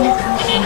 Okay.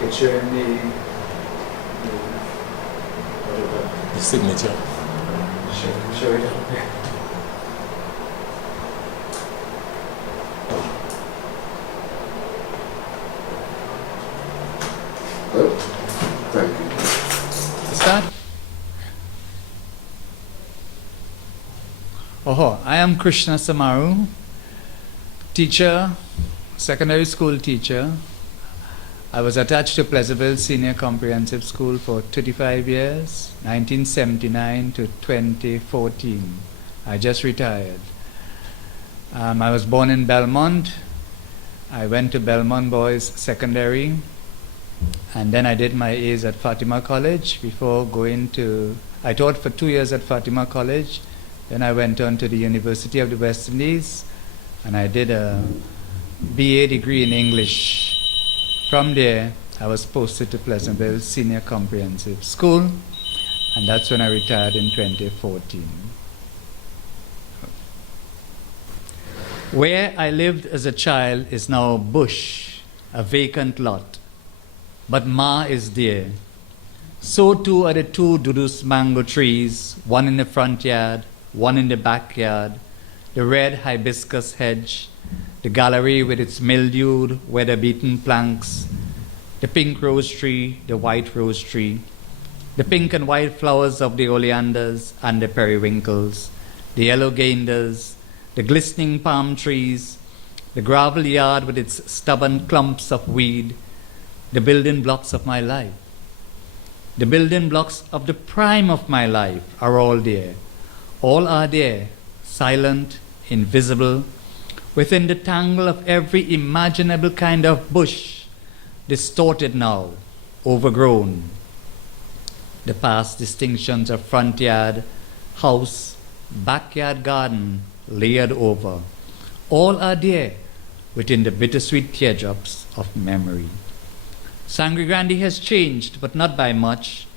Picture in the signature. Show it up there. Thank you. Start. I am Krishna Samaroo, teacher, secondary school teacher. I was attached to Pleasantville Senior Comprehensive School for 35 years, 1979 to 2014. I just retired. I was born in Belmont. I went to Belmont Boys Secondary, and then I did my A's at Fatima College before going to, I taught for 2 years at Fatima College. Then I went on to the University of the West Indies, and I did a BA degree in English. From there, I was posted to Pleasantville Senior Comprehensive School, and that's when I retired in 2014. Where I lived as a child is now bush, a vacant lot. But Ma is there. So too are the 2 Dudus mango trees, one in the front yard, one in the backyard, the red hibiscus hedge, the gallery with its mildewed, weather-beaten planks, the pink rose tree, the white rose tree, the pink and white flowers of the oleanders and the periwinkles, the yellow gainders, the glistening palm trees, the gravel yard with its stubborn clumps of weed, the building blocks of my life. The building blocks of the prime of my life are all there. All are there, silent, invisible, within the tangle of every imaginable kind of bush, distorted now, overgrown. The past distinctions of front yard, house, backyard garden, layered over. All are there within the bittersweet teardrops of memory. Sangre Grande has changed, but not by much.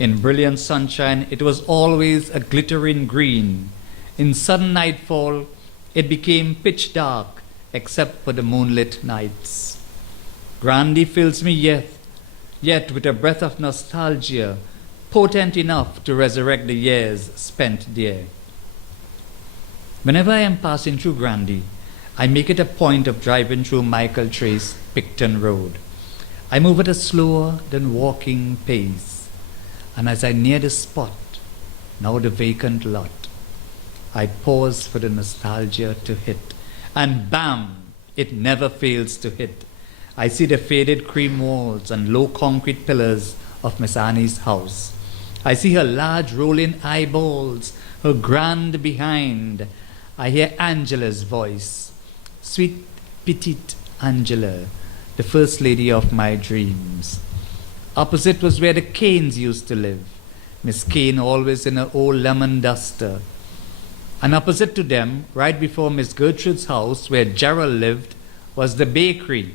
In brilliant sunshine, it was always a glittering green. In sudden nightfall, it became pitch dark, except for the moonlit nights. Grande fills me yet with a breath of nostalgia, potent enough to resurrect the years spent there. Whenever I am passing through Grande, I make it a point of driving through Michael Trace Picton Road. I move at a slower than walking pace, and as I near the spot, now the vacant lot, I pause for the nostalgia to hit, and bam, it never fails to hit. I see the faded cream walls and low concrete pillars of Miss Annie's house. I see her large rolling eyeballs, her grand behind. I hear Angela's voice, sweet petite Angela, the first lady of my dreams. Opposite was where the Canes used to live, Miss Cane always in her old lemon duster. And opposite to them, right before Miss Gertrude's house, where Gerald lived, was the bakery.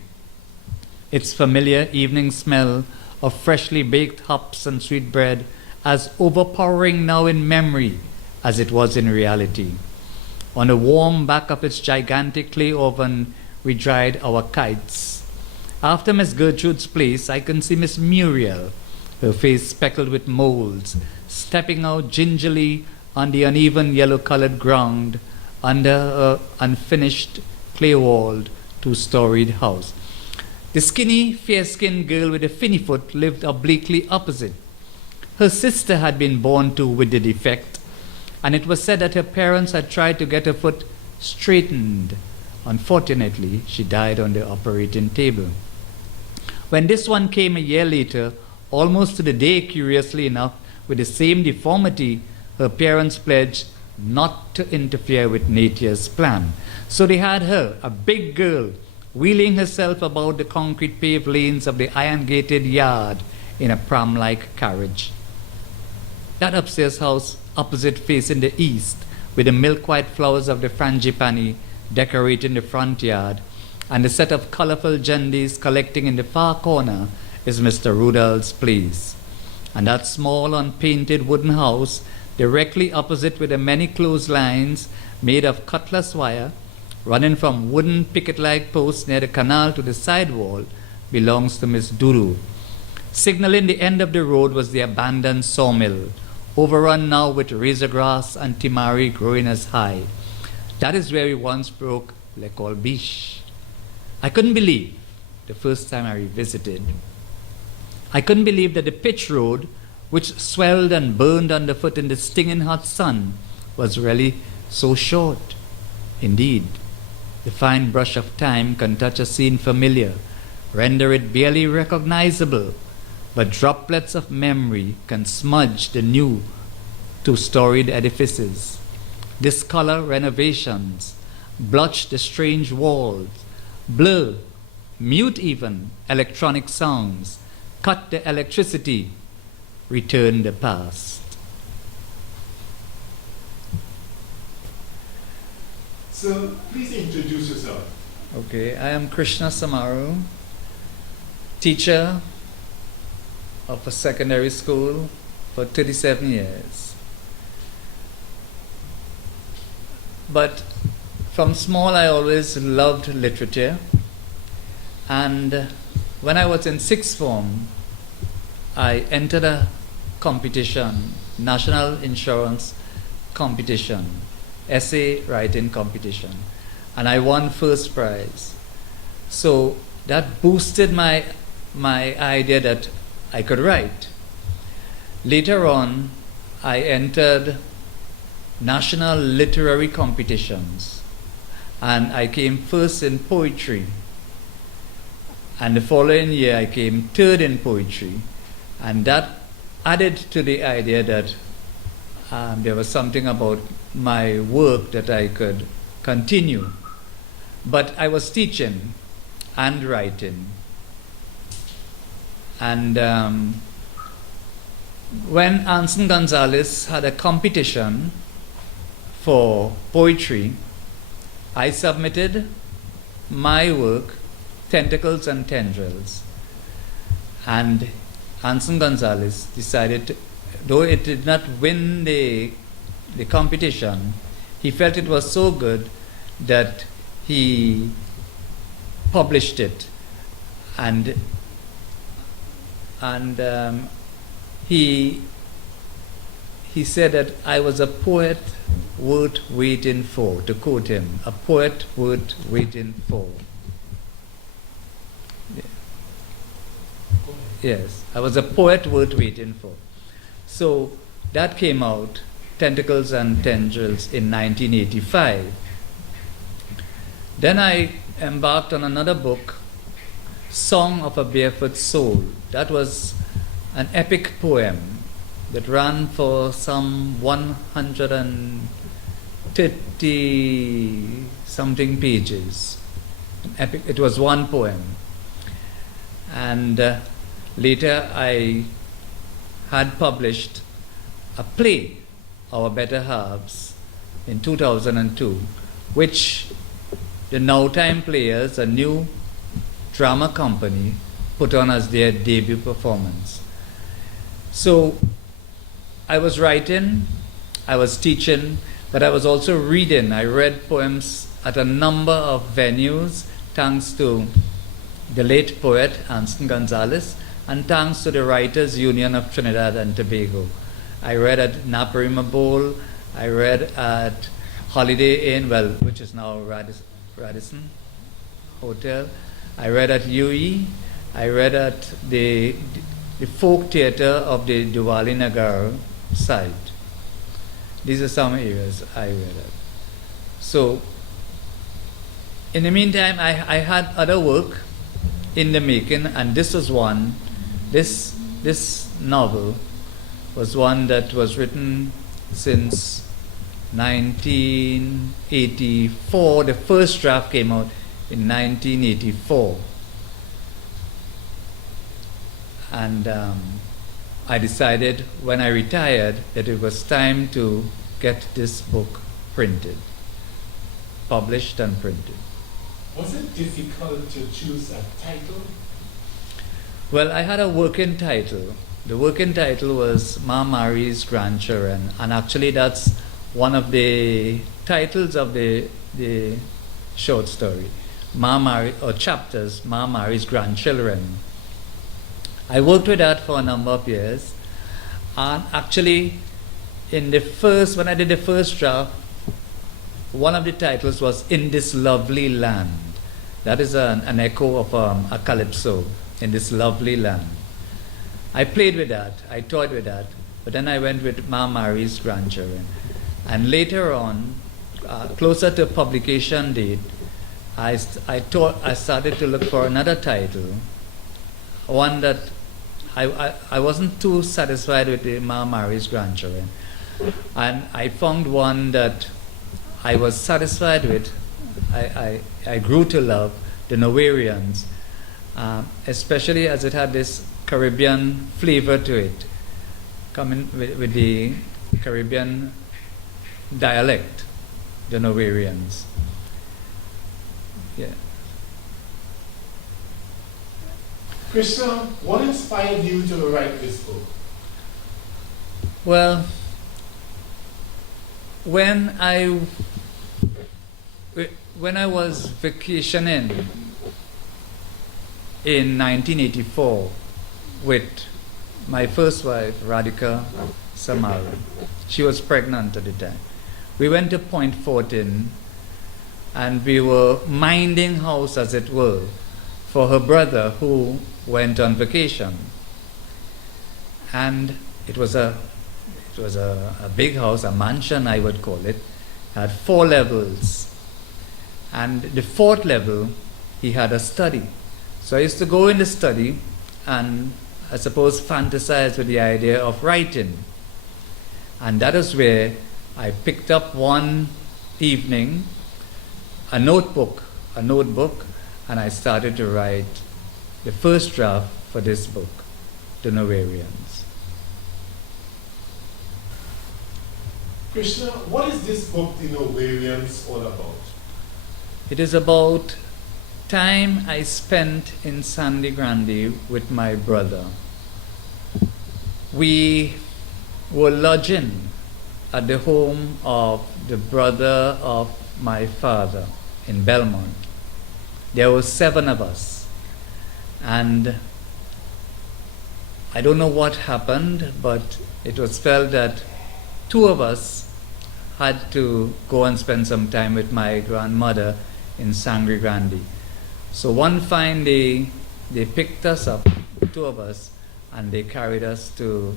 Its familiar evening smell of freshly baked hops and sweet bread as overpowering now in memory as it was in reality. On the warm back of its gigantic clay oven, we dried our kites. After Miss Gertrude's place, I can see Miss Muriel, her face speckled with molds, stepping out gingerly on the uneven yellow-colored ground under her unfinished clay-walled two-storied house. The skinny, fair-skinned girl with a finny foot lived obliquely opposite. Her sister had been born too with the defect, and it was said that her parents had tried to get her foot straightened. Unfortunately, she died on the operating table. When this one came a year later, almost to the day, curiously enough, with the same deformity, her parents pledged not to interfere with nature's plan. So they had her, a big girl, wheeling herself about the concrete paved lanes of the iron-gated yard in a pram-like carriage. That upstairs house, opposite facing the east, with the milk-white flowers of the frangipani decorating the front yard, and a set of colorful gendis collecting in the far corner, is Mr. Rudolph's place. And that small, unpainted wooden house, directly opposite with the many clotheslines made of cutlass wire, running from wooden picket-like posts near the canal to the side wall, belongs to Miss Duru. Signaling the end of the road was the abandoned sawmill, overrun now with razor grass and timari growing as high. That is where we once broke Le Colbiche. I couldn't believe, the first time I revisited, I couldn't believe that the pitch road, which swelled and burned underfoot in the stinging hot sun, was really so short. Indeed, the fine brush of time can touch a scene familiar, render it barely recognizable, but droplets of memory can smudge the new two-storied edifices, discolor renovations, blotch the strange walls, blur, mute even electronic sounds, cut the electricity, return the past. So, please introduce yourself. Okay, I am Krishna Samaroo, teacher of a secondary school for 37 years. But from small I always loved literature, and when I was in sixth form, I entered a competition, national insurance competition, essay writing competition, and I won first prize. So that boosted my idea that I could write. Later on, I entered national literary competitions, and I came first in poetry. And the following year, I came third in poetry, and that added to the idea that there was something about my work that I could continue. But I was teaching and writing. And when Anson Gonzalez had a competition for poetry, I submitted my work, Tentacles and Tendrils. And Anson Gonzalez decided to, though it did not win the competition, he felt it was so good that he published it, and he said that I was a poet worth waiting for, to quote him, a poet worth waiting for. Yes, I was a poet worth waiting for. So that came out, Tentacles and Tendrils, in 1985. Then I embarked on another book, Song of a Barefoot Soul. That was an epic poem that ran for some 130 something pages. An epic, it was one poem. And later I had published a play, Our Better Halves, in 2002, which the Now Time Players, a new drama company, put on as their debut performance. So I was writing, I was teaching, but I was also reading. I read poems at a number of venues, thanks to the late poet Anson Gonzalez, and thanks to the Writers Union of Trinidad and Tobago. I read at Naparima Bowl, I read at Holiday Inn, well, which is now Radisson Hotel. I read at UE. I read at the folk theatre of the Diwali Nagar site. These are some areas I read at. So, in the meantime, I had other work in the making, and this was one. This novel was one that was written since 1984. The first draft came out in 1984. And I decided when I retired that it was time to get this book printed, published and printed. Was it difficult to choose a title? Well, I had a working title. The working title was Ma Marie's Grandchildren, and actually that's one of the titles of the short story. Ma Marie, or chapters, Ma Marie's Grandchildren. I worked with that for a number of years, and actually when I did the first draft, one of the titles was In This Lovely Land. That is an echo of a calypso, In This Lovely Land. I played with that, I toyed with that, but then I went with Ma Marie's Grandchildren. And later on, closer to publication date, I started to look for another title, one that I wasn't too satisfied with the Ma Marie's Grandchildren. And I found one that I was satisfied with, I grew to love, the Nowherians, especially as it had this Caribbean flavor to it, coming with the Caribbean dialect, the Nowherians. Yeah. Krishna, what inspired you to write this book? Well, when I was vacationing in 1984 with my first wife, Radhika Samaroo, she was pregnant at the time. We went to Point 14 and we were minding house, as it were, for her brother who went on vacation. And it was a big house, a mansion I would call it, had 4 levels. And the 4th level, he had a study. So I used to go in the study and I suppose fantasize with the idea of writing. And that is where I picked up one evening a notebook, and I started to write the first draft for this book, The Nowherians. Krishna, what is this book, The Nowherians, all about? It is about time I spent in Sandy Grande with my brother. We were lodging at the home of the brother of my father in Belmont. There were 7 of us, and I don't know what happened, but it was felt that 2 of us had to go and spend some time with my grandmother in Sangre Grande. So one fine day, they picked us up, 2 of us, and they carried us to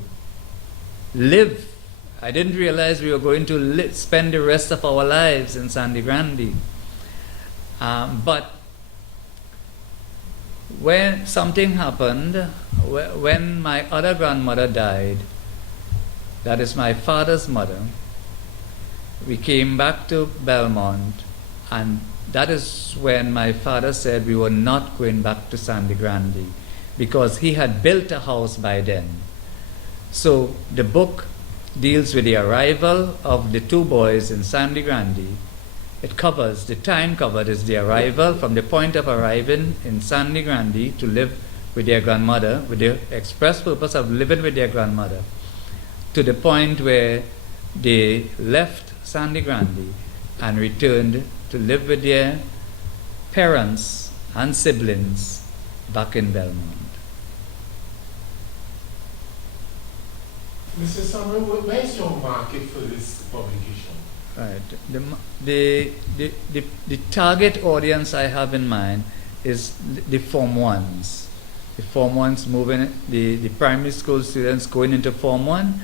live. I didn't realize we were going to spend the rest of our lives in Sangre Grande. But when something happened, when my other grandmother died, that is my father's mother, we came back to Belmont, and that is when my father said we were not going back to Sangre Grande because he had built a house by then. So the book deals with the arrival of the 2 boys in Sangre Grande. It covers, the time covered is the arrival, from the point of arriving in Sangre Grande to live with their grandmother, with the express purpose of living with their grandmother, to the point where they left Sangre Grande and returned to live with their parents and siblings back in Belmont. Mr. Samaroo, where's your market for this publication? Right. The target audience I have in mind is the Form 1s. The Form 1s moving, the primary school students going into Form 1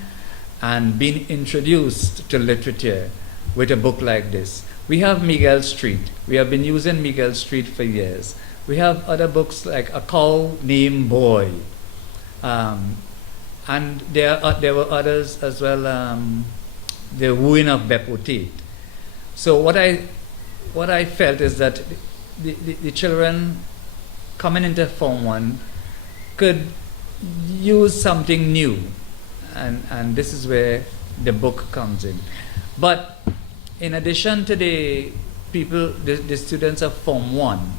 and being introduced to literature with a book like this. We have Miguel Street. We have been using Miguel Street for years. We have other books like A Cow Named Boy. And there were others as well, The Wooing of Beppo Tate. So what I felt is that the children coming into Form 1 could use something new, and this is where the book comes in. But in addition to the students of Form 1,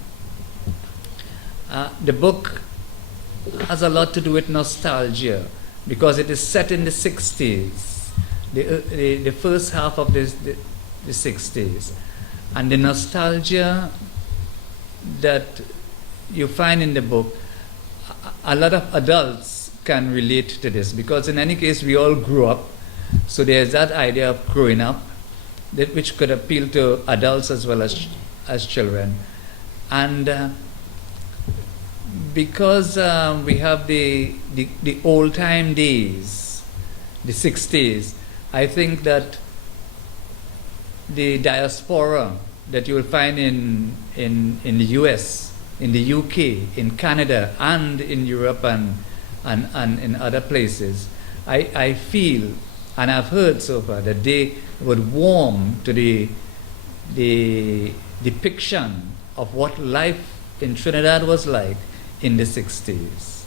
the book has a lot to do with nostalgia because it is set in the 60s, the first half of the 60s. And the nostalgia that you find in the book, a lot of adults can relate to this because in any case we all grew up. So there's that idea of growing up which could appeal to adults as well as children. And because we have the old time days, the 60s, I think that the diaspora that you will find in the US, in the UK, in Canada, and in Europe and in other places, I feel, and I've heard so far, that they would warm to the depiction of what life in Trinidad was like in the 60s.